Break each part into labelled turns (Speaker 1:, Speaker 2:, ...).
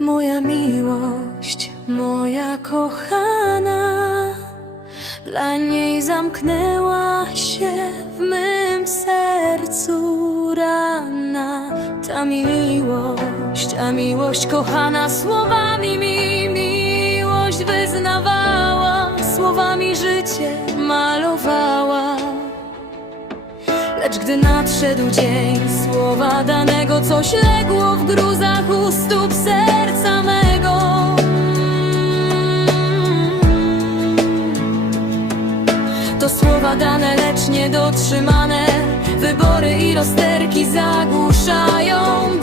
Speaker 1: moja miłość, moja kochana. Dla niej zamknęła się w mym sercu rana. Ta miłość, a miłość kochana słowami mi miłość wyznawała, słowami życie malowała. Lecz gdy nadszedł dzień, słowa danego coś legło w gruzach ustu. To słowa dane, lecz niedotrzymane, wybory i rozterki zagłuszają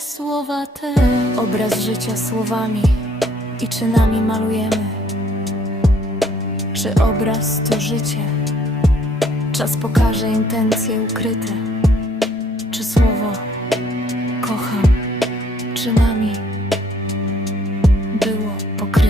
Speaker 1: słowa te Obraz życia słowami i czynami malujemy. Czy obraz to życie? Czas pokaże intencje ukryte. Czy słowo kocham? Czynami było pokryte.